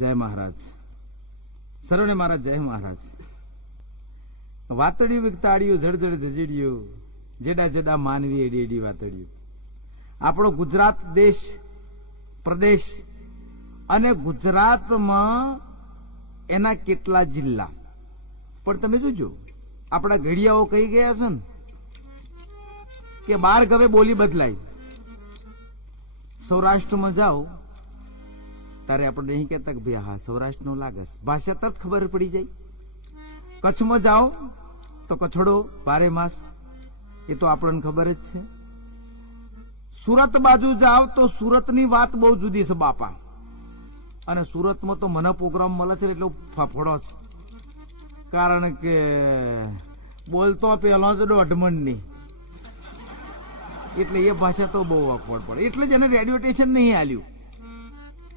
જય મહારાજ. સર્વને મહારાજ જય મહારાજ. વાતડિયું વિકતાડિયું જડજડ જજીડિયું જેડા જેડા માનવી એડી એડી વાતડિયું. આપણો ગુજરાત દેશ પ્રદેશ અને ગુજરાતમાં એના કેટલા જિલ્લા, પણ તમે જોજો આપણા ઘડિયાઓ કહી ગયા છે ને કે 12 ગવે બોલી બદલાય. સૌરાષ્ટ્રમાં જાઓ તારે આપણે નહીં કહેતા કે ભાઈ હા સૌરાષ્ટ્ર નો લાગે, ભાષા તરત ખબર પડી જાય. કચ્છમાં જાઓ તો કચ્છડો બારે માસ, એ તો આપણને ખબર જ છે. સુરત બાજુ જાઓ તો સુરતની વાત બહુ જુદી છે બાપા. અને સુરતમાં તો મને પ્રોગ્રામ મળે છે એટલે ફફડો છે, કારણ કે બોલતો પેલો જ દોઢમણ ની, એટલે એ ભાષા તો બહુ અકવડ પડે. એટલે જ એને રેડિયો સ્ટેશન નહીં આલ્યું.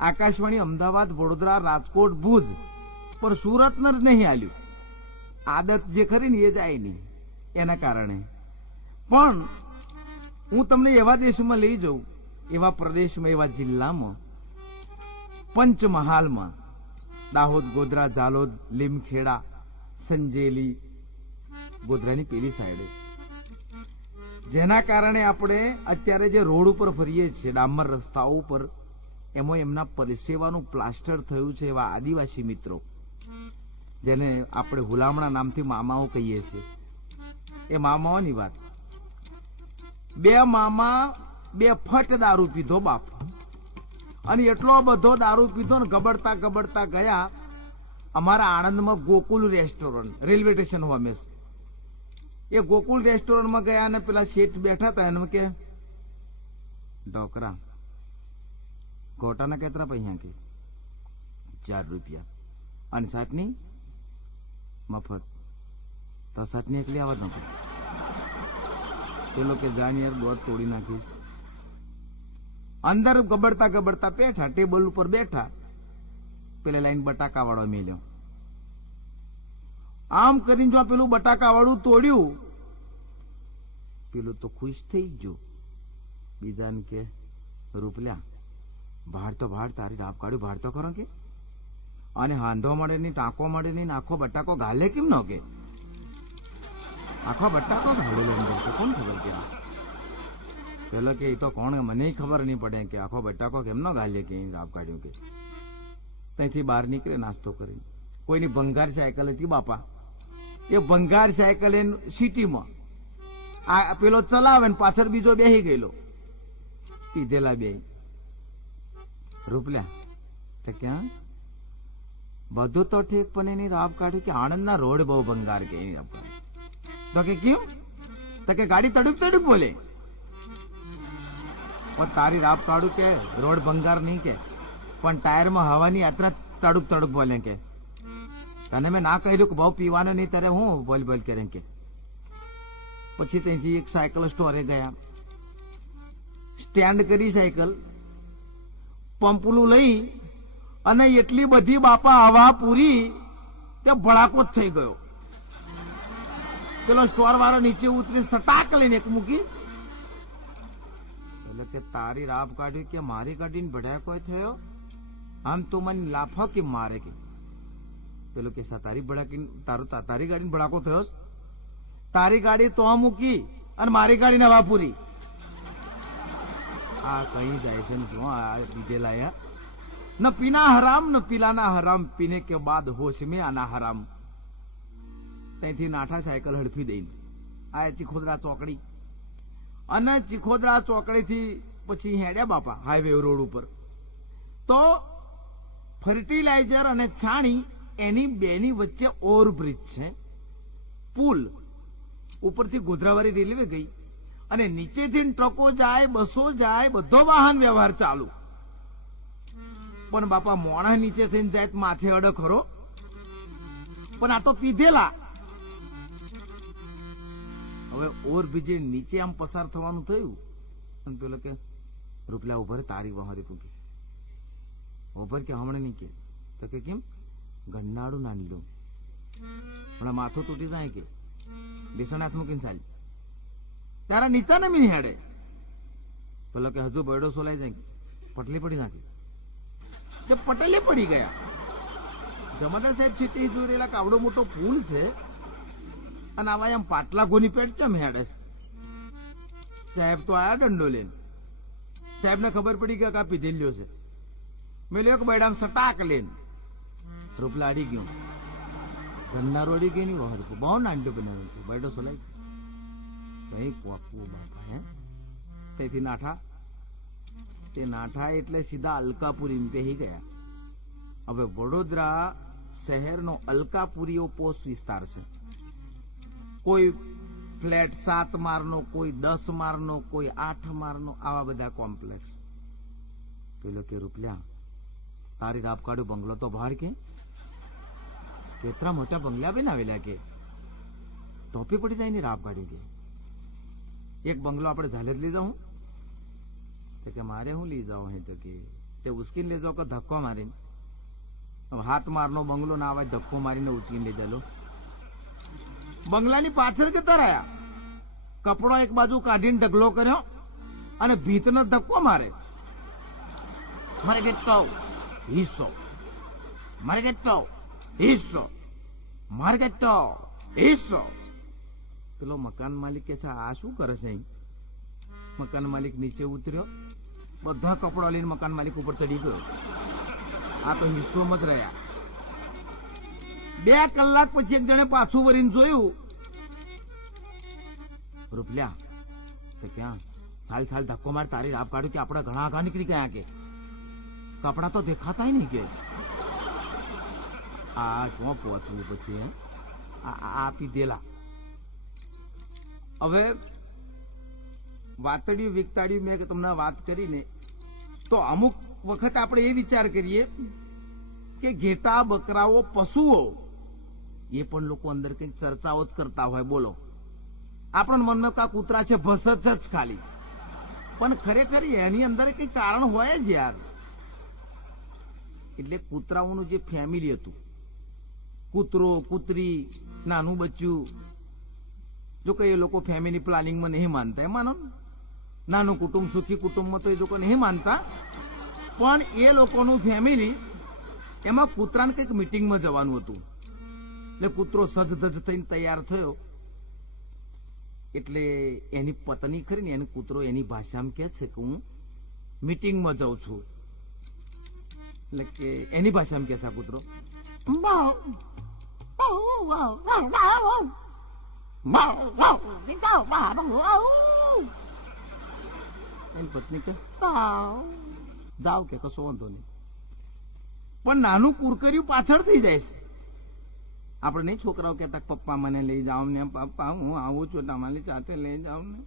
આકાશવાણી અમદાવાદ, વડોદરા, રાજકોટ, ભુજ, પણ સુરત ને નહીં આલ્યું. આદત જે ખરી ને એ જાય નહીં એના કારણે. પણ હું તમને એવા દેશમાં લઈ જાઉં, એવા પ્રદેશમાં, એવા જિલ્લામાં, પંચમહાલમાં, દાહોદ, ગોધરા, ઝાલોદ, લીમખેડા, સંજેલી, ગોધરાની પેલી સાઈડે, જેના કારણે આપણે અત્યારે જે રોડ ઉપર ફરીએ છીએ, ડામર રસ્તાઓ ઉપર, એમાં એમના પરસેવાનું પ્લાસ્ટર થયું છે. એવા આદિવાસી મિત્રો, જેને આપણે હુલામણા નામથી મામાઓ કહીએ છીએ, એ મામાઓની વાત. 2 મામા 2 ફટ દારૂ પીધો બાપ, અને એટલો બધો દારૂ પીધો ને ગબડતા ગબડતા ગયા અમારા આણંદમાં ગોકુલ રેસ્ટોરન્ટ, રેલવે સ્ટેશન હોમેશ. એ ગોકુલ રેસ્ટોરન્ટમાં ગયા અને પેલા શેઠ બેઠા હતા, એને કે ઢોકરા ગોટાના કેટલા પૈસા? કે 4 રૂપિયા. અને સાટની મફત. તો સાટની એકલી આવત નતો. પેલો કે જાની યાર દોધ તોડી નાખીશ. અંદર ગબડતા ગબડતા બેઠા, ટેબલ ઉપર બેઠા, પેલે લાઈન બટાકા વાળો મેલ્યો. આમ કરીને જો પેલું બટાકા વાળું તોડ્યું, પેલું તો ખુશ થઈ ગયો. બીજાને કે રૂપલ્યા ભાડ તો ભાડ, તારી રાપ કાઢ્યું ભાડ તો કરો કે. અને હાંધો મળે નહીં, ટાંકો મળે નહીં, આખો બટાકો ઘાલે કેમ ન કે? આખો બટાકો ઘાલેલો અંદર કોણ ખબર કે? પેલો કે એ તો કોણ, મને ખબર નહીં પડે કે આખો બટાકો કેમ ન ઘાલે કે રાપ કાઢ્યું કે. ત્યાંથી બહાર નીકળે નાસ્તો કરીને. કોઈની ભંગાર સાયકલ હતી બાપા, એ ભંગાર સાયકલ સિટીમાં આ પેલો ચલાવે ને પાછળ બીજો બેહી ગયેલો, પીધેલા બે. રૂપલ્યા તો ક્યાં બધું તો ઠીક, પણ એની રાબ કાઢ્યું કે આણંદના રોડ બહુ ભંગાર કે. તો કે કેમ? તો કે ગાડી તડુક તડુક બોલે. પણ તારી રાબ કાઢું કે રોડ ભંગાર નહીં કે, પણ ટાયરમાં હવાની યાત્રા તડુક તડુક બોલે કે. તને મેં ના કહ્યું કે બહુ પીવાનું નહીં, તારે હું બોલ બોલ કરે કે. પછી ત્યાંથી એક સાયકલ સ્ટોરે ગયા, સ્ટેન્ડ કરી સાયકલ, પંપલું લઈ, અને એટલી બધી બાપા હવા પૂરી તે ભડાકો જ થઈ ગયો. પેલો સ્ટોર વાળો નીચે ઉતરીને સટાક લઈને એક મૂકી. એટલે કે તારી રાબ કાઢી કે મારી કાઢીને ભડાકો થયો? આમ તો મને લાફો કે મારે કે. પેલો કે તારી ભડાકી તારી ગાડીને ભડાકો થયો? તારી ગાડી તો મૂકી અને મારી ગાડીને હવા પૂરી. આ કઈ જાય છે ને શું આ દીધેલા? ન પીના હરામ ન પીલાના હરામ, પીને કે બાદ હોશ में આના હરામ. ત્યાંથી નાઠા સાયકલ હડફી દઈને આ ચીખોદરા ચોકડી, અને ચીખોદરા ચોકડી થી પછી હેડ્યા બાપા હાઈવે રોડ ઉપર. તો ફર્ટિલાઇઝર અને છાણી એની બેની વચ્ચે ઓવરબ્રિજ છે, પુલ ઉપરથી ગોધરાવાળી રેલવે ગઈ, અને નીચેથી ટ્રકો જાય, બસો જાય, બધો વાહન વ્યવહાર ચાલુ. પણ બાપા મોણા નીચે થઈને જાય માથે અડે ખરો, પણ આ તો પીધેલા. હવે ઓવરબ્રિજે નીચે આમ પસાર થવાનું થયું, અને પેલો કે રૂપલા ઉભર, તારી વહારે તું કે ઉભર કે હમણાં નહીં કે. તો કે કેમ? ગન્નાડું ના લીધો, હમણાં માથું તૂટી જાય કે. બેસણ હાથ મૂકીને ચાલી તારા નીચા ને મી હેડે. પેલો કે હજુ બરડો સોલાઈ જાય, પટલી પડી નાખી. તે પટેલે પડી ગયા. જમાદાર સાહેબ છે તે જોઈ રહેલા કાવડો મોટો પુલ છે અને આવા એમ પાટલા ગોની પેટ ચમ હેડે છે. સાહેબ તો આયા દંડો લઈને. સાહેબ ને ખબર પડી કે આ પીધેલ્યો છે. મેલ્યો એક બૈડામ સટાક લઈને રૂપલા અડી ગયો. ગન્નારો અડી ગઈ નહીં વહર બહુ નાંડો બનાવ્યો બૈડો સોલાઈ કઈ પોકવું બાપા હે તેથી નાઠા તે નાઠા એટલે સીધા અલકાપુરી પેહી ગયા. હવે વડોદરા શહેરનો અલકાપુરીઓ પોસ્ટ વિસ્તાર છે. કોઈ ફ્લેટ 7 માળનો, કોઈ 10 માળનો, કોઈ 8 માળનો, આવા બધા કોમ્પ્લેક્સ. પેલો કે રૂપલ્યા તારી રાપ કાઢ્યું બંગલો તો ભાડ કે કેટલા મોટા બંગલા બનાવેલા કે ટોપી પડી જાય ને રાપ કાઢ્યું કે એક બંગલો આપણે ઝાલે જ લઈ જાઉં તો કે મારે હું લઈ જાઉં હે તો કે તે ઉચકીને લઈ જાઓ કે ધક્કો મારીને. હાથ મારનો બંગલો ના આવે ધક્કો મારીને ઉચકીને લઈ જાલો. બંગલાની પાછળ જતા રહ્યા. કપડો એક બાજુ કાઢીને ઢગલો કર્યો અને ભીતનો ધક્કો મારે. મારે કેટલો હિસ્સો, મારે કેટલો હિસ્સો, મારે કેટલો હિસ્સો. પેલો મકાન માલિક કે છે આ શું કરે છે? મકાન માલિક નીચે ઉતર્યો, બધા કપડા લઈને મકાન માલિક ઉપર ચડી ગયો. આ તો હિસ્સો મત રહ્યા. 2 કલાક પછી એક જણે પાછું વળીને જોયું. રૂપલ્યા તો ક્યાં સાલ સાલ ધક્કો માર તારી રાપ કાઢ્યું કે આપડા ઘણા આગા નીકળી ગયા કે કપડા તો દેખાતા નહીં કે આ ક્યાં પહોંચવું પછી આપી દેલા. હવે વાતડિયું વિકતાડિયું મેં તમને વાત કરીને તો અમુક વખત આપણે એ વિચાર કરીએ કે ઘેટા બકરાઓ પશુઓ એ પણ લોકો અંદર કઈક ચર્ચાઓ જ કરતા હોય. બોલો આપણા મનમાં કા કૂતરા છે ભસત જ ખાલી, પણ ખરેખર એની અંદર કઈ કારણ હોય જ યાર. એટલે કૂતરાઓનું જે ફેમિલી હતું, કૂતરો કૂતરી નાનું બચ્ચું, જો કે એ લોકો ફેમિલી પ્લાનિંગમાં નહીં માનતા, એ માનો નાનું કુટુંબ સુખી કુટુંબમાં તો એ લોકો નહીં માનતા, પણ એ લોકોનું ફેમિલી એમાં કૂતરાને કઈક મીટિંગમાં જવાનું હતું. એટલે કૂતરો સજધજ થઈને તૈયાર થયો એટલે એની પત્ની ખરી ને એને કૂતરો એની ભાષામાં કહે છે કે હું મીટિંગમાં જાઉં છું. એટલે કે એની ભાષામાં કહે છે આ કૂતરો એની પત્ની કે જાઓ કે કશો વાંધો નહીં. પણ નાનું કુરકરિયું પાછળ થઈ જાય છે. આપણે નહીં છોકરાઓ કહેતા પપ્પા મને લઈ જાઓ ને, પપ્પા હું આવું છું તમારી સાથે લઈ જાઓ ને,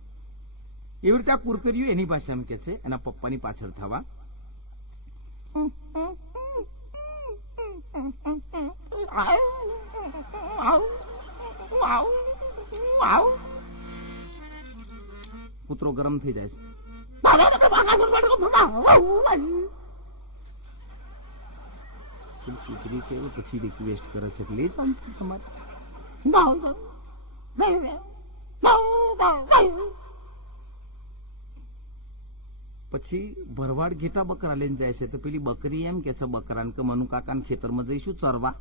એવી રીતે આ કુરકરિયું એની ભાષામાં કે છે એના પપ્પાની પાછળ થવા. કૂતરો ગરમ થઈ જાય છે. કૂતરી કે પછી રિક્વેસ્ટ કરે છે કે લઈ જાઓ તમારે. પછી ભરવાડ ઘેટા બકરા લઈને જાય છે તો પેલી બકરી એમ કે છે બકરાને કે મનુ કાકાના ખેતરમાં જઈશું ચરવા.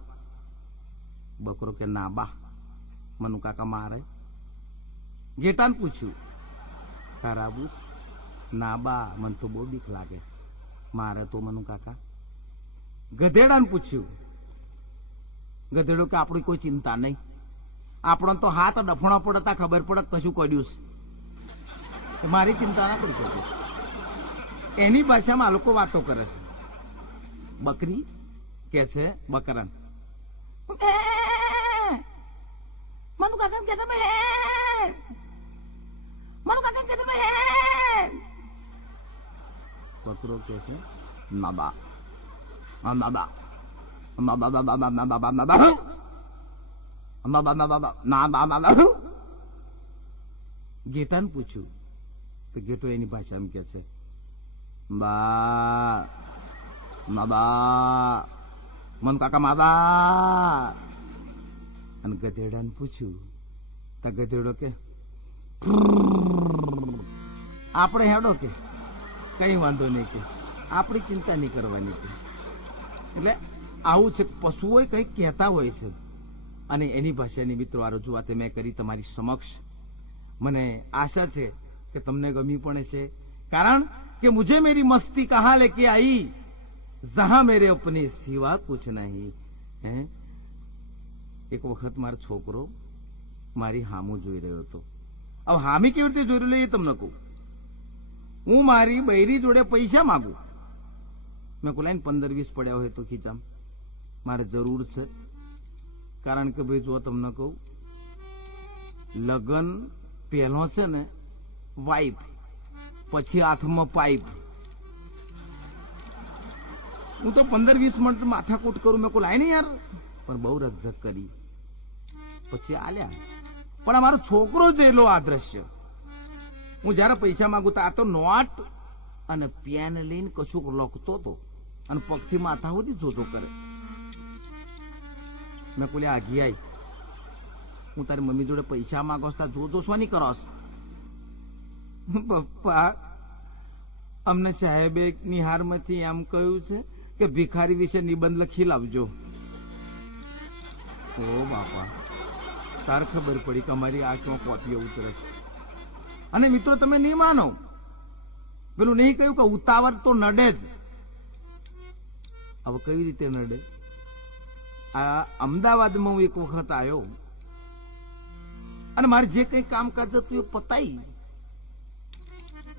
બકરો કે ના બા મનુ કાકા મારે. ઘેટાને પૂછ્યું તારાબુસ, ના બા મને તો બહુ બીક લાગે મારે તો મનુ કાકા. ગધેડાને પૂછ્યું. ગધેડો કે આપણી કોઈ ચિંતા નહીં, આપણને તો હાથ ડફણો પડતા ખબર પડે કશું કર્યું છે, મારી ચિંતા ના કરી શકીશ. એની ભાષામાં આ લોકો વાતો કરે છે. બકરી કે છે બકરાન મનુ કાકા કે તમે મનુ કાકા કે તમે. બકરો કે છે નાબા નાબા ઘેટાને પૂછ્યું તો ઘેટો એની ભાષામાં કે છે બા માબા મન કાકા માબા. અને ગધેડાને પૂછ્યું તો ગધેડો કે આપણે હેડો કે કઈ વાંધો નહીં કે આપણી ચિંતા નહીં કરવાની કે. એટલે આવું છે, પશુઓ કંઈક કહેતા હોય છે અને એની ભાષાની મિત્રો આ રજૂઆત મેં કરી તમારી સમક્ષ. મને આશા છે કે તમને ગમી પણ છે, કારણ કે મુझे मेरी मस्ती कहाँ लेके आई जहां मेरे अपने सिवा कुछ नहीं. હે, એક વખત મારો છોકરો મારી હામું જોઈ રહ્યો હતો. હવે હામી કેવી રીતે જોઈ રહ્યો એ તમને કહું. હું મારી બૈરી જોડે પૈસા માંગુ. મેં કહું લાઈન 15-20 પડ્યા હોય તો ખીચામ, મારે જરૂર છે. કારણ કે ભાઈ જો તમને કહું, લગન પહેલો છે ને વાઈફ, પછી હાથમાં પાઇપ. હું તો 15-20 મિનિટ માથાકૂટ કરું. મેં કહું લાઈ ને યાર, પણ બહુ રકઝક કરી, પછી આલ્યા. પણ અમારો છોકરો જેલો આ દ્રશ્ય, હું જયારે પૈસા માંગુ તો આ તો નોટ અને પેન લઈને કશુંક લખતો હતો અને પગથી માથા સુધી જોજો કરે. મેં કહું આગી આઈ, હું તારી મમ્મી જોડે પૈસા માંગો તા જોજો શું નહીં કરોસ. પપ્પા, અમને સાહેબે નિહારમાંથી એમ કહ્યું છે કે ભિખારી વિશે નિબંધ લખી લાવજો. ઓ બાપા, તાર ખબર પડી કે અમારી આંખમાં કોપીઓ ઉતરે છે. અને મિત્રો તમે નહીં માનો, પેલું નહીં કહ્યું કે ઉતાવળ તો નડે જ. હવે કેવી રીતે નડે? આ અમદાવાદમાં હું એક વખત આવ્યો અને મારે જે કઈ કામકાજ હતું એ પતાઈ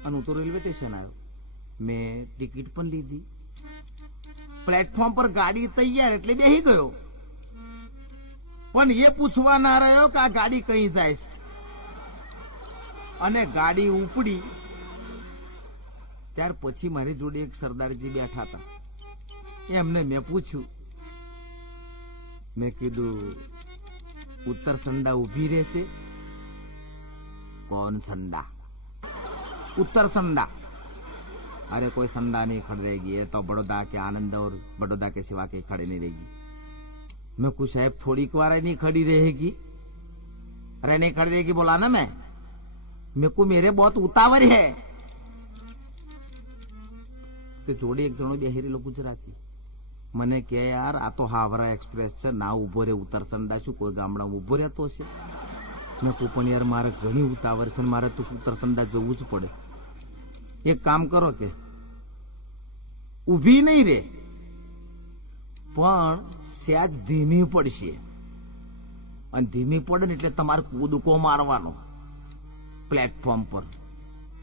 અને હું તો રેલવે સ્ટેશન આવ્યો. મેં ટિકિટ પણ લીધી, પ્લેટફોર્મ પર ગાડી તૈયાર એટલે બેસી ગયો. પણ એ પૂછવા ના રહ્યો કે આ ગાડી કઈ જાય છે. અને ગાડી ઉપડી ત્યાર પછી મારી જોડે એક સરદારજી બેઠા હતા. એમને મેં પૂછ્યું, મેં કીધું ઉત્તર સંડા ઉભી રહેશે? कौन संडा? उत्तर संडा. अरे कोई संडा नहीं खड़ रहेगी, ये तो बड़ौदा के आनंद और बड़ौदा के सिवा के खड़े नहीं रहेगी. मैं कुछ साहब थोड़ी बार नहीं खड़ी रहेगी. अरे नहीं खड़ी रहेगी बोला ना मैं. मेरे को मेरे बहुत उतावल है. तो जोड़े एक जणो बेहेरेलो गुजराती મને કે યાર આ તો હાવરા એક્સપ્રેસ છે, ના ઉભો રે ઉત્તર સંડા છું, કોઈ ગામડામાં ઉભો રહેતો હશે. મેં કહું પણ યાર મારે ઘણી ઉતાવળ છે, મારે તો ઉત્તર સંડા જવું જ પડે. એક કામ કરો કે ઊભી નહીં રે, પણ સહેજ ધીમી પડશે. અને ધીમી પડે ને એટલે તમારે કૂદકો મારવાનો પ્લેટફોર્મ પર.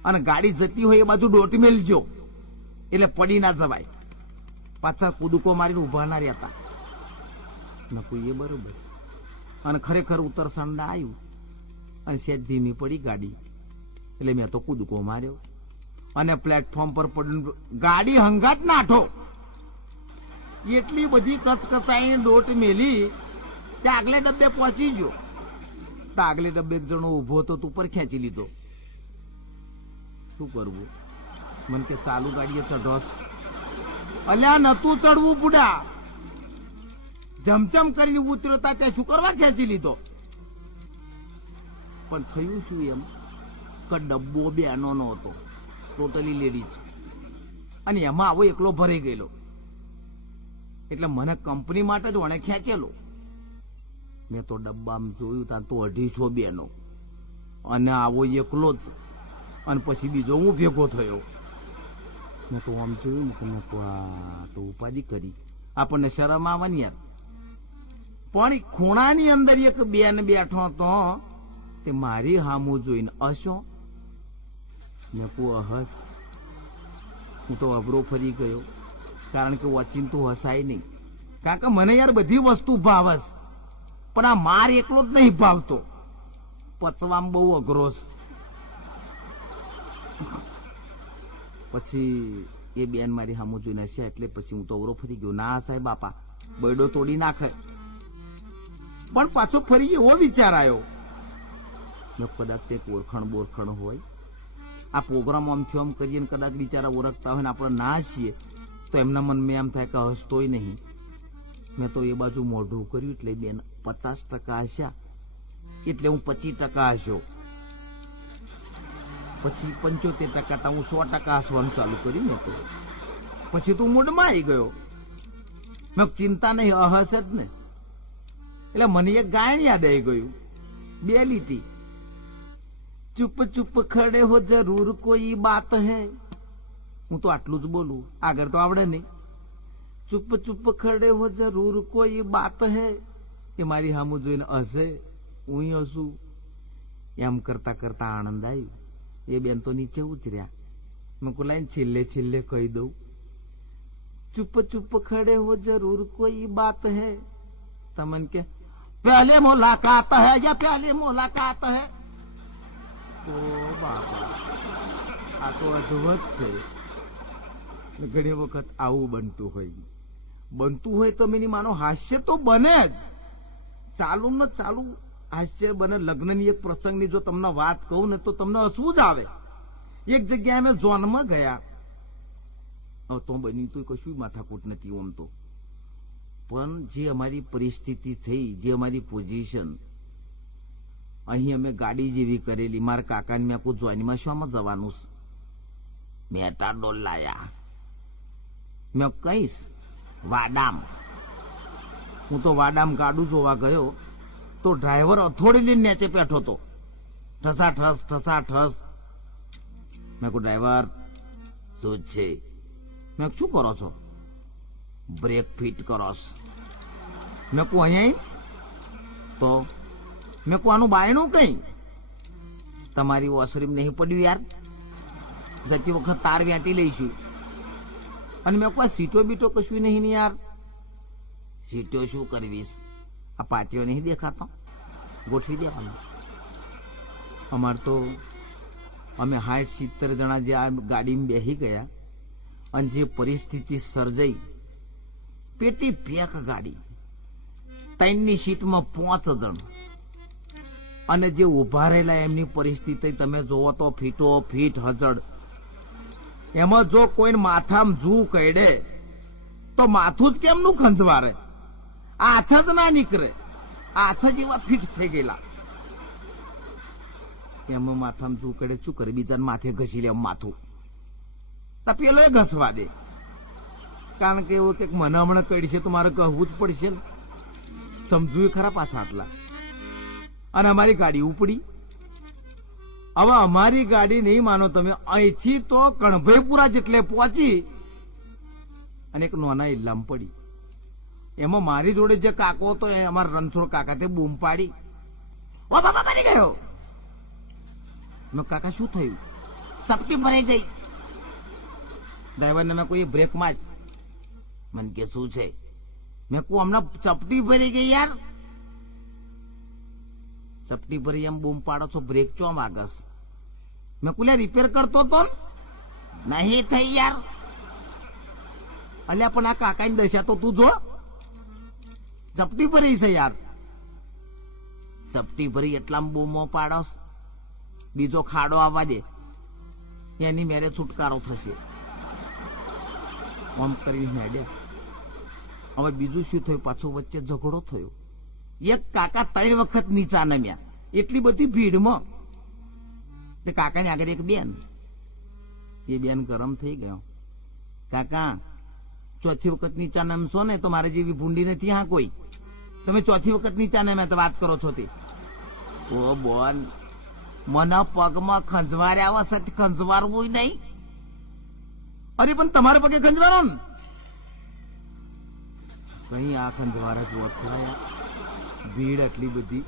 અને ગાડી જતી હોય એ બાજુ ડોટ મેલજો એટલે પડી ના જવાય. પાછા કૂદકો મારીને ઉભા ના રહેતા. નકું એ બરોબર. અને ખરેખર ઉત્તર સંડા આવ્યું અને સહેજ ધીમી પડી ગાડી એટલે મેં તો કૂદકો માર્યો અને પ્લેટફોર્મ પર પડીને ગાડી હંગાટ નાઠો. એટલી બધી કચકચાઈ ડોટ મેલી તે આગલે ડબ્બે પહોંચી ગયો. તો આગલે ડબ્બે એક જણો ઉભો હતો, ઉપર ખેંચી લીધો. શું કરવું? મને કે ચાલુ ગાડીએ ચઢોસ. અલ્યા નતું ચડવું બુડા, જમચમ કરીને ઉતરતા ત્યાં શું કરવા ખેંચી લીધો. પણ થયું શું એમ કે ડબ્બો બેનો નો હતો, ટોટલી લેડીઝ, અને એમાં આવો એકલો ભરાઈ ગયેલો. એટલે મને કંપની માટે જ વણે ખેંચેલો. મેં તો ડબ્બામાં જોયું ત્યાં તો 250 બેનો અને આવો એકલો જ. અને પછી બીજો હું ભેગો થયો. મેં તો આમ જોયું ને તમે તો ઉપાધિ કરી. આપણને શરમ આવવાની યાર. પણ ખૂણાની અંદર એક બેન બેઠો હતો, તે મારી હામું જોઈને હસો. મેં કહું હસ. હું તો અબરો ફરી ગયો, કારણ કે વચીન તો હસાય નહીં. કારણ કે મને યાર બધી વસ્તુ ભાવસ, પણ આ માર એકલો જ નહીં ભાવતો. પચવામાં બહુ અઘરો છે. પછી એ બેન મારી સામું જોઈને હશે એટલે પછી હું તો અવરો ફરી ગયો. ના સાહેબ બાપા, બૈડો તોડી નાખે. પણ પાછો ફરી એવો વિચાર આવ્યો, કદાચ તે ઓળખાણ બોરખાણ હોય, આ પ્રોગ્રામ આમથી આમ કરીએ કદાચ બિચારા ઓળખતા હોય ને આપણે ના છીએ તો એમના મનમાં એમ થાય કે હસતોય નહીં. મેં તો એ બાજુ મોઢું કર્યું એટલે બેન 50% હસ્યા, એટલે હું 25% હસ્યો. પછી 75% હું 100% હસવાનું ચાલુ કર્યું. મેં તો પછી તું મૂડમાં આવી ગયો. મેં ચિંતા નહીં, અહસ જ ને. એટલે મને એક ગાયન યાદ આવી ગયું, 2 લીટી. ચુપ ચુપ ખડે હો જરૂર કોઈ બાત હૈ. હું તો આટલું જ બોલું, આગળ તો આવડે નહીં. ચુપ ચુપ ખડે હો જરૂર કોઈ બાત હૈ. એ મારી સામું જોઈને હસે, હું હસું. એમ કરતા કરતા આનંદ આવ્યો. એ બેન તો નીચે ઉતર્યા. મેં કુલાઈને છેલ્લે છેલ્લે કહી દઉં, ચુપ ચુપ ખડે હો જરૂર કોઈ બાત હૈ. તમને કે પહેલે મુલાકાત હૈ યા પહેલી મુલાકાત હૈ. ઓ બાબા, આ તો અદ્ભુત છે. ઘણી વખત આવું બનતું હોય તો મેની માનો હાસ્ય તો બને જ. ચાલુ ને ચાલુ હાસ્ય બને. લગ્નની એક પ્રસંગની જો તમને વાત કહું ને તો તમને હસવું જ આવે. એક જગ્યાએ અમે ઝોનમાં ગયા, તો બની તો કશું માથાકૂટ નથી ઓમ તો, પણ જે અમારી પરિસ્થિતિ થઈ, જે અમારી પોઝિશન, અહીં અમે ગાડી જેવી કરેલી. મારા કાકાને મેં કોઈ જોઈનમાં શામાં જવાનું છે, મેટાડોર લાયા. મેં કહીશ વાડામ. હું તો વાડામ ગાડું જોવા ગયો તો ડ્રાઈવર અથોડી લઈને નીચે બેઠો હતો, ઠસા ઠસ. મેં કહું ડ્રાઈવર શું છે? મેં શું કરો છો? બ્રેક ફિટ કરો. મેં કહું અહીંયા તો મેં કહું આનું બાયણું કઈ? તમારી ઓસરીમ નહીં પડ્યું યાર, જતી વખત તાર વ્યાંટી લઈશું. અને મેં કહું સીટો બીટો કશું નહીં ને યાર. સીટો શું કરવીશ, આ પાટીઓ નહીં દેખાતો, ગોઠવી દેવાનું. અમાર તો અમે 60-70 જણા જે આ ગાડીમાં બેસી ગયા, અને જે પરિસ્થિતિ સર્જાઈ, પેટી પેક ગાડી, 3ની સીટમાં 5 જણ, અને જે ઉભા રહેલા એમની પરિસ્થિતિ તમે જોવો તો ફીટો ફીટ હજડ. એમાં જો કોઈને માથામાં જૂ કઈડે તો માથું જ કેમનું ખંજવારે, હાથ જ ના નીકળે. હાથ જ એવા ફીટ થઈ ગયેલા. એમાં માથામાં જૂ કઈડે શું કરે? બીજાને માથે ઘસી લે માથું. તો પેલો એ ઘસવા દે, કારણ કે એવું કે મને હમણાં કઈડશે તો મારે કહવું જ પડશે ને. સમજવું ખરા પાછા આટલા. અને અમારી ગાડી ઉપડી. હવે અમારી ગાડી નહીં માનો તમે, અહીંથી તો કણભાઈપુરા જેટલે પહોંચી અને એક નાના ઇલ્લામ પડી. એમાં મારી જોડે જે કાકો હતો, અમારા રણછોડ કાકા, તે બૂમ પાડી, ઓ બાબા મરી ગયો. મેં કાકા શું થયું? ચપટી ભરાઈ ગઈ. ડ્રાઈવરને મેં કોઈ બ્રેક માર. મને કે શું છે? મેં કહું હમણાં ચપટી ભરી ગઈ યાર. ચપટી ભરી એમ બૂમ પાડો છો, બ્રેક ચો માગસ? મેં કુલ્યા રિપેર કરતો તો નહીં થઈ યાર. અલ્યા પણ આ કાકાની દશા તો તું જો, ચપટી ભરી છે યાર. ચપટી ભરી એટલામાં બૂમો પાડોસ, બીજો ખાડો આવવા દે, એની મેરે છુટકારો થશે. આમ કરીને હેડ્યા. હવે બીજું શું થયું? પાછો વચ્ચે ઝઘડો થયો. એક કાકા 3 વખત નીચા નમ્યા, એટલી બધી ભીડમાં. તે કાકાની આગળ એક બેન, એ બેન ગરમ થઈ ગયો. કાકા 4થી વખત નીચા નમશો ને તો મારે જેવી ભૂંડી નથી હા કોઈ. તમે 4થી વખત નીચા નમ્યા તો વાત કરો છો તે? ઓ બોન, મને પગમાં ખંજવાર્યા આવે છે, ખંજવારવું નહીં. અરે પણ તમારે પગે ખંજવારો ને કઈ? આ ખંજવારા જોવા ખરા? ભીડ એટલી બધી.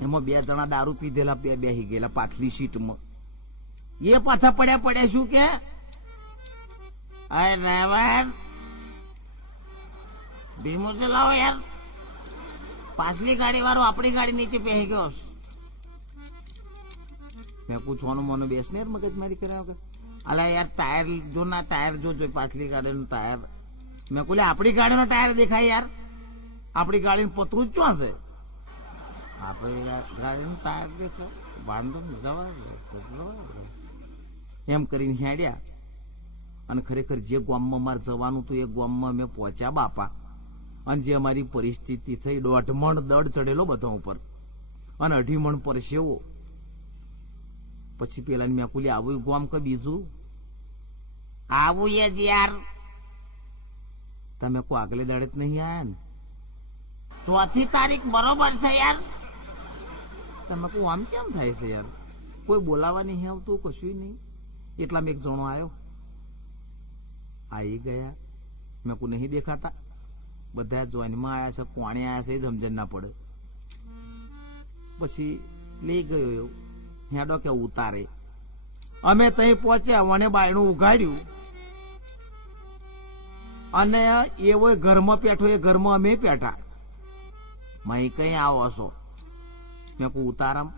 એમાં 2 જણા દારૂ પીધેલા બેહી ગયેલા પાછલી સીટમાં. એ પાછા પડ્યા શું કે, અરે ડ્રાઈવર ધીમું ચલાવો યાર, પાછલી ગાડી વાળો આપણી ગાડી નીચે બેહી ગયો. મેં પૂછવાનું મને બેસ ને મગજ મારી કર્યા વગર. અલા યાર ટાયર જો ના, ટાયર જો પાછલી ગાડીનું ટાયર. મેં કહું આપણી ગાડીનો ટાયર દેખાય યાર? આપણી ગાડીનું પતરું જ શું હશે? આપણી ગાડીનું ટાયર દેખાય, વાંધો એમ કરીને હેડ્યા. અને ખરેખર જે ગામમાં મારે જવાનું હતું એ ગામમાં મેં પહોંચ્યા બાપા. અને જે અમારી પરિસ્થિતિ થઈ, 1.5 મણ દડ ચડેલો બધા ઉપર, અને 2.5 મણ પરસેવો. પછી પેલા મેં કુલી આવું ગામ કે બીજું આવું યાર? તમે કોઈ આગલે દાડે જ નહીં આયા ને? 4 તારીખ બરોબર છે યાર. તમે કહું આમ કેમ થાય છે યાર? કોઈ બોલાવા નહીં આવતું, કશું નહીં. એટલામાં એક જણો આવ્યો, આવી ગયા. મેં કોઈ નહીં દેખાતા, બધા જોઈનમાં આવ્યા છે, કોણે આવ્યા છે એ સમજણ ના પડે. પછી લઈ ગયો એવું હેડો કે ઉતારે. અમે તઈ પહોંચ્યા, મને બાયણું ઉઘાડ્યું અને એવો ઘરમાં પેઠો, એ ઘરમાં અમે પેઠા. મય કઈ આવો છો? મેં કહું ઉતારમ.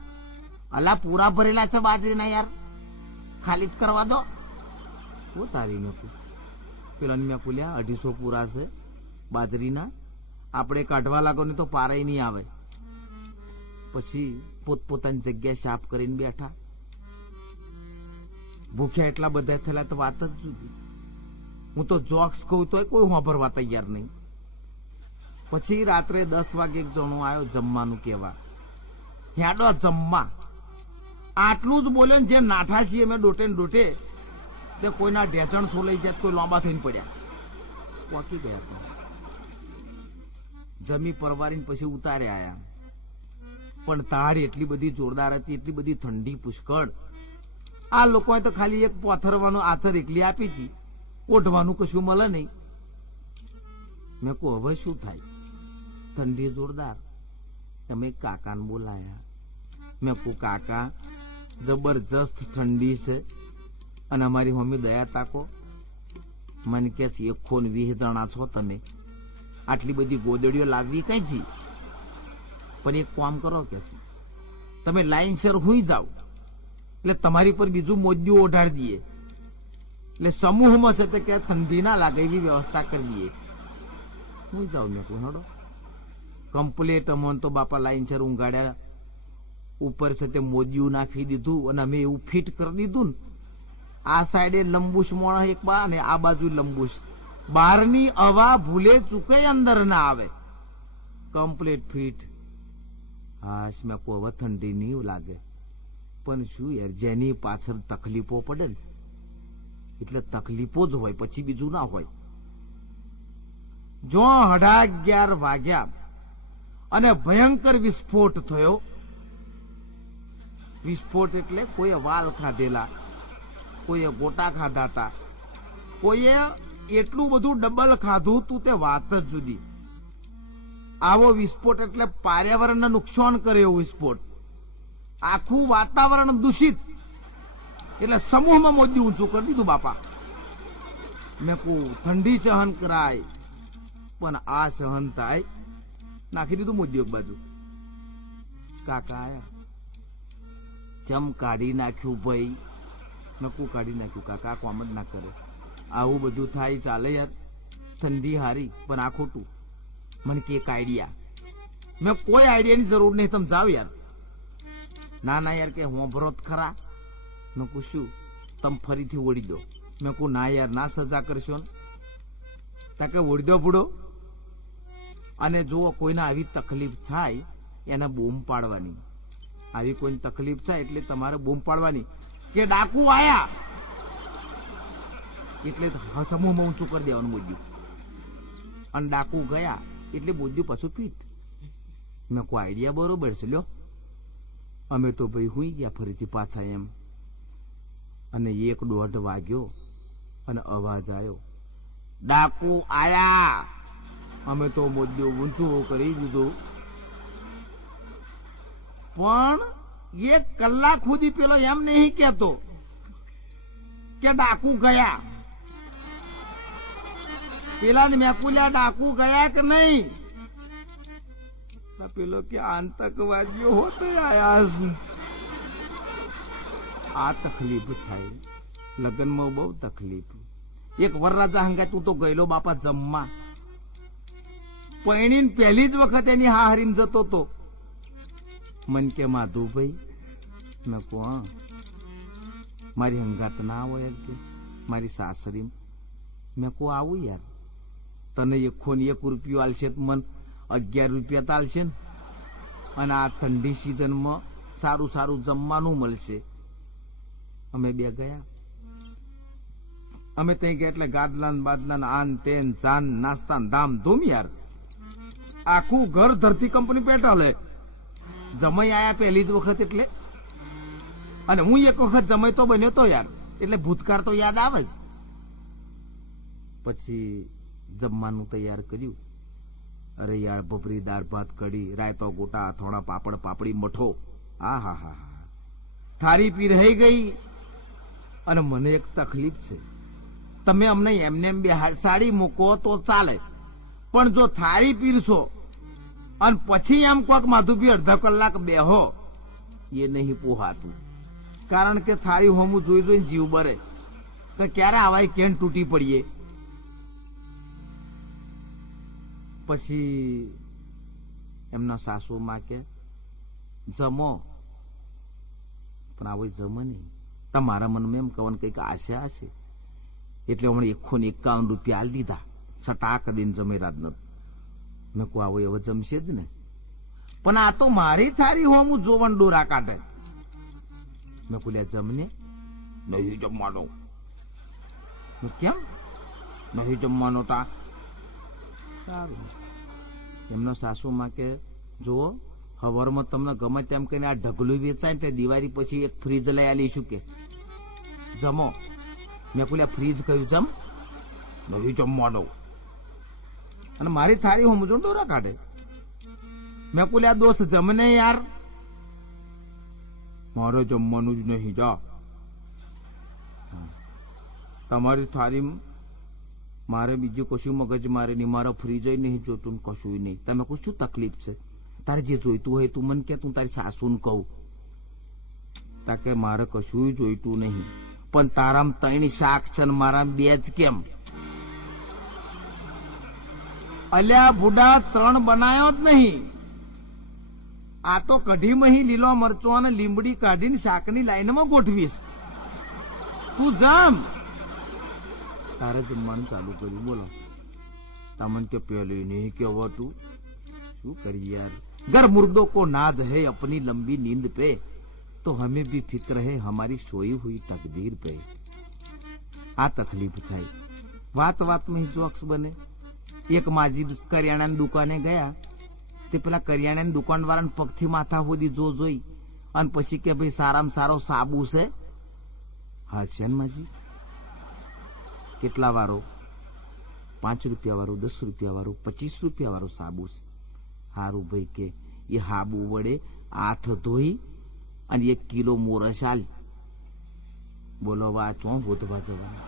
અલા પૂરા ભરેલા છે બાજરીના યાર, ખાલી જ કરવા દો. ઉતારી મેં કહું. પેલા મેં પૂલ્યા 250 પૂરા છે બાજરીના, આપણે કાઢવા લાગો ને તો પારાય નહીં આવે. પછી પોતપોતાની જગ્યા સાફ કરીને બેઠા. ભૂખ્યા એટલા બધા થયેલા તો વાત જ જુદી. હું તો જોક્સ કહું તો કોઈ વાપરવા તૈયાર નહીં. પછી રાત્રે 10 વાગે એક જણો આવ્યો જમવાનું કેવા. હેડો જમવા. આટલું જ બોલ્યો ને જે નાઠા છીએ મેં ડોટે ને ડોટે, તે કોઈના ઢેચણ સોલાઈ જાય, કોઈ લાંબા થઈને પડ્યા, પોકી ગયા. તો જમી પરવારીને પછી ઉતારે આયા. પણ તાડ એટલી બધી જોરદાર હતી, એટલી બધી ઠંડી પુષ્કળ. આ લોકોએ તો ખાલી એક પોથરવાનો આથર એકલી આપી હતી, ઓઢવાનું કશું મળે નહીં. મેં કહું હવે શું થાય? ઠંડી જોરદાર. તમે કાકાને બોલાયા. મેં કહું કાકા જબરજસ્ત ઠંડી છે અને અમારી મમ્મી દયા તાકો. મને કે છે 120 જણા છો તમે, આટલી બધી ગોદડીઓ લાવવી કઈથી? પણ એક કામ કરો કે તમે લાઈનસર હુઈ જાઓ, એટલે તમારી પર બીજું મોજું ઓઢાડી દઈએ, એટલે સમૂહમાં છે તે કે ઠંડી ના લાગે એવી વ્યવસ્થા કરી દઈએ. હું જાઉં. મેં કહું હેડો. કમ્પ્લેટ અમોન તો બાપા લાઈનસર ઊંઘાડ્યા. ઉપર છે તે મોજિયું નાખી દીધું અને અમે એવું ફિટ કરી દીધું ને, આ સાઈડે લંબુશ મોણ એક બા અને આ બાજુ લંબુશ. બહારની હવા ભૂલે ચૂકે અંદર ના આવે. Complete fit. હા મેં કહું હવે ઠંડી નહીં લાગે. પણ શું યાર, જેની પાછળ તકલીફો પડે ને એટલે તકલીફો જ હોય, પછી બીજું ના હોય. જો 11:30 વાગ્યા અને ભયંકર વિસ્ફોટ થયો. વિસ્ફોટ એટલે કોઈએ વાલ ખાધેલા, કોઈએ ગોટા ખાધા હતા, કોઈએ એટલું બધું ડબલ ખાધું તું તે વાત જ જુદી. આવો વિસ્ફોટ એટલે પર્યાવરણને નુકસાન કરે એવો વિસ્ફોટ. આખું વાતાવરણ દૂષિત. એટલે સમૂહમાં મોદી ઊંચું કરી દીધું બાપા. મેં કહું ઠંડી સહન કરાય પણ આ સહન થાય? નાખી દીધું મોદી એક બાજુ. કાકા આયા. ચમ કાઢી નાખ્યું ભાઈ? મેં કહું કાઢી નાખ્યું કાકા, કોમ જ ના કરે. આવું બધું થાય ચાલે યાર? ઠંડી હારી પણ આ ખોટું. મને કે એક આઈડિયા. મેં કોઈ આઈડિયાની જરૂર નહીં, તમે જાઓ યાર. ના ના યાર કે હોંભરો ખરા. મેં કહું શું? તમે ફરીથી ઓળી દો. મેં કહું ના યાર, ના સજા કરશો ને. તાકે ઓળી દો ભૂડો. અને જો કોઈને આવી તકલીફ થાય એને બૂમ પાડવાની. આવી કોઈ તકલીફ થાય એટલે તમારે બૂમ પાડવાની કે ડાકુ આયા, એટલે સમૂહમાં ઊંચું કરી દેવાનું બોધ્યું. અને ડાકુ ગયા એટલે બોધ્યું પાછું પીઠ. મેં કોઈ આઈડિયા બરોબર છે લ્યો. અમે તો ભાઈ હુઈ ગયા ફરીથી પાછા એમ. અને 1-1:30 વાગ્યો અને અવાજ આવ્યો, ડાકુ આયા. અમે તો મોદ્યું ઊંચું કરી દીધું. પણ 1 કલાક સુધી પેલો એમ નહીં કેતો કે ડાકુ ગયા. પેલા ને મેં પૂછ્યા ડાકુ ગયા કે નહીં? પેલો કે આતંકવાદીઓ હોતે આયા છે. આ તકલીફ થાય લગ્નમાં, બહુ તકલીફ. એક વરરાજા હંગા તું તો ગયેલો બાપા જમવા. પૈણીને પહેલી જ વખત એની હાહરીમ જતો તો. મન કે માધુભાઈ? મેં કહું હા. મારી હંગાત ના હોય કે મારી સાસરી? મેં કહું આવું યાર. તને 1 રૂપિયો આલશે મન 11 રૂપિયા તાલશે ને. અને આ ઠંડી સિઝનમાં સારું સારું જમવાનું મળશે. અમે બે ગયા અમે ત્યાં ગયા એટલે ગાદલા ને બાદલા ને આન તેન ચાન નાસ્તા ને ધામ ધૂમ યાર. આખું ઘર ધરતી કંપની પેટ્રોલે. જમાઈ આયા પહેલી જ વખત એટલે, અને હું એક વખત જમાઈ તો બન્યો તો યાર, એટલે ભૂતકાળ તો યાદ આવે જ. પછી જમવાનું તૈયાર કર્યું. અરે યાર, ભભરી, દાળ ભાત, કઢી, રાયતો, ગોટા, અથોણા, પાપડ, પાપડી, મઠો. આ હા હા હા, થારી પી રહી ગઈ. અને મને એક તકલીફ છે, તમે અમને એમને એમ બેસાડી મૂકો તો ચાલે, પણ જો થાળી પીરશો અને પછી એમ કોક માધુપી અડધા કલાક બેહો, એ નહીં પોહાતું. કારણ કે થાળી હોમું જોઈ જોઈને જીવ બરે કે ક્યારે આવાય કેન તૂટી પડીએ. પછી એમના સાસુમાં કે જમો, પણ આવો જમો નહીં. તમારા મનમાં એમ કહેવાનું કંઈક આશા હશે, એટલે હમણાં 151 રૂપિયા આલી દીધા. સટાક દઈને જમેરા જ નથી. મેં કહું આવો એવો જમશે જ ને, પણ આ તો મારી થારી હોમું જોવન ડોરા કાઢે. મેં કહું જમને નહીં જમવાનો. કેમ નહીં જમવાનો? તા સારું. એમનો સાસુમાં કે જુઓ, હવારમાં તમને ગમે તેમ કહીને આ ઢગલું વેચાય ને દિવાળી પછી એક ફ્રીજ લઈ આલીશું કે જમો. મેં કહું ફ્રીજ કયું જમ? નહીં જમવાનો. અને મારી થાળી હું જો દોરા કાઢે. મેં કહું આ દોસ્ત જમને યાર, મારે જમવાનું જ નહીં. જા, તમારી થાળી મારે બીજું કશું મગજ મારે નહીં, મારો ફ્રીજ નહીં જોતું, કશું નહીં. તમે કહું શું તકલીફ છે? તારે જે જોઈતું હોય તું મને કે, તું તારી સાસુને કહું. તાકે મારે કશું જોઈતું નહીં, પણ તારામ 3 શાક છે ને મારા 2 જ કેમ? અલ્યા બુડા, 3 બનાયો જ નહીં. આ તો કઢી મહી લીલો મરચો અને લીંબડી કાઢીને શાકની લાઈનમાં ગોઠવીશ. તું જમ. તારે જમવાનું ચાલુ કર્યું. બોલો, તમને કે પહેલે નહીં કહેવાતું? શું કરી યાર. घर मुर्दों को नाज है अपनी लंबी नींद पे, तो हमें भी फिक्र है हमारी सोई हुई तकदीर पे. આ તકલીફ થાય. વાત વાતમાં જોક્સ બને. એક માજી કરિયાણાની દુકાને ગયા, તે પેલા કરિયાણાની દુકાન વાળાને પગથી માથા સુધી જોઈ અને પછી કે ભાઈ સારામાં સારો સાબુ છે? હા છે ને માજી. કેટલા વાળો? 5 રૂપિયા વાળો, 10 રૂપિયા વાળો, 25 રૂપિયા વાળો સાબુ છે. હારું ભાઈ કે એ હાબુ વડે હાથ ધોઈ અને 1 કિલો મોરસ આલ. બોલો વાંચો ગોતવા જવાનું.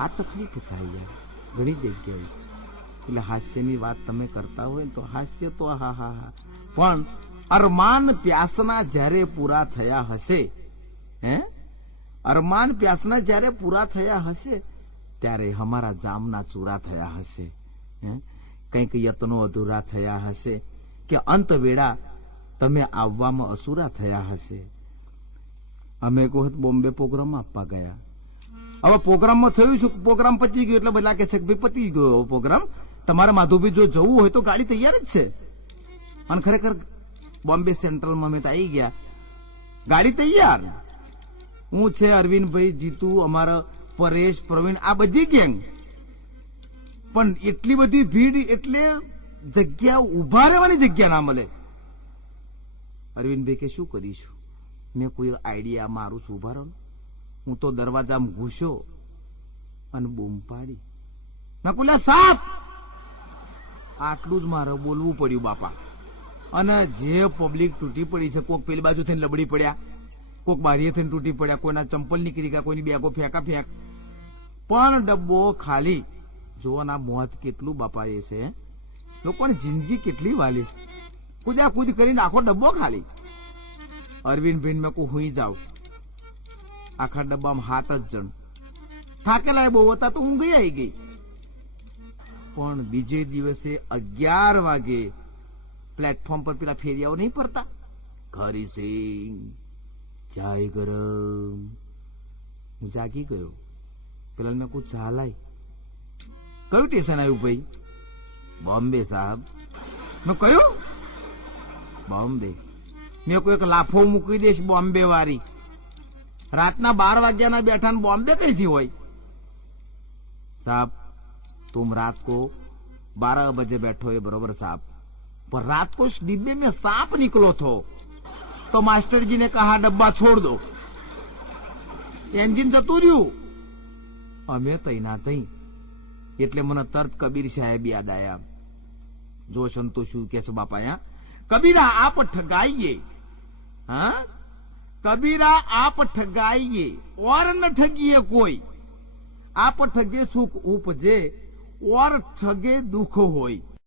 આ તકલીફ થાય યાર ઘણી જગ્યાએ. એટલે હાસ્યની વાત તમે કરતા હોય ને તો હાસ્ય તો હા હા હા, પણ અરમાન પ્યાસના જ્યારે પૂરા થયા હશે, અરમાન પ્યાસના જ્યારે પૂરા થયા હશે ત્યારે હમારા જામના ચૂરા થયા હશે. કંઈક યત્નો અધૂરા થયા હશે કે અંત વેળા તમે આવવામાં અસુરા થયા હશે. અમે એક વખત બોમ્બે પ્રોગ્રામ આપવા ગયા. હવે પ્રોગ્રામમાં થયું શું, પ્રોગ્રામ પતી ગયો એટલે બધા કે છે કે ભાઈ પતી ગયો પ્રોગ્રામ, તમારે માધુભાઈ જો જવું હોય તો ગાડી તૈયાર જ છે. અને ખરેખર બોમ્બે સેન્ટ્રલમાં અમે તો આવી ગયા, ગાડી તૈયાર. હું છે, અરવિંદભાઈ, જીતુ, અમારા પરેશ, પ્રવીણ, આ બધી ગેંગ. પણ એટલી બધી ભીડ એટલે જગ્યા ઉભા રહેવાની જગ્યા ના મળે. અરવિંદભાઈ કે શું કરીશું? મેં કોઈ આઈડિયા મારું છું, ઉભા રહો. હું તો દરવાજામાં ઘૂસ્યો અને બૂમ પાડી. મેં કહ્યું સાપ. આટલું જ મારે બોલવું પડ્યું બાપા. અને જે પબ્લિક તૂટી પડી છે, કોક પેલી બાજુ થઈને લબડી પડ્યા, કોક બારીએ થઈને તૂટી પડ્યા, કોઈના ચંપલ નીકળી ગયા, કોઈની બેગો ફેંકા ફેંક, પણ ડબ્બો ખાલી. જોવાના મોત કેટલું બાપા એ છે. લોકોની જિંદગી કેટલી વાલી છે. કુદ્યા કુદ કરીને આખો ડબ્બો ખાલી. અરવિંદભાઈ મેં કહું હુઈ જાવ. આખા ડબ્બામાં 7 જ જણ. થાકેલા બહુ હતા તો ઊંઘ આવી ગઈ. પણ બીજે દિવસે 11 વાગે પ્લેટફોર્મ પર પેલા ફેરિયાઓ નહીં ફરતા, હરી સિંહ ચાય ગરમ. હું જાગી ગયો. પેલા મેં કહું ચા લાય. કયું સ્ટેશન આવ્યું ભાઈ? બોમ્બે સાહેબ. મેં કયું? બોમ્બે. મેં કોઈ એક લાફો મૂકી દઈશ બોમ્બે વાળી. રાતના 12 વાગ્યાના બેઠા બોમ્બે કઈથી હોય? साहब तुम रात को 12 बजे बैठो ये बरोबर साहब, पर रात को इस डिब्बे में सांप निकलो तो मास्टर जी ने कहा डब्बा छोड़ दो, एंजिन जतू रह्યું। અમે તૈના થઈ એટલે મને તરત કબીર સાહેબ યાદ આયા। જો સંતોષું કે છે બાપાયા, કબીરા આપ ઠગાઈએ, હા કબીરા આપ ઠગાઈએ ઓર ન ઠગીએ કોઈ, આપ ઠગે સુખ ઉપજે ઓર ઠગે દુઃખ હોય।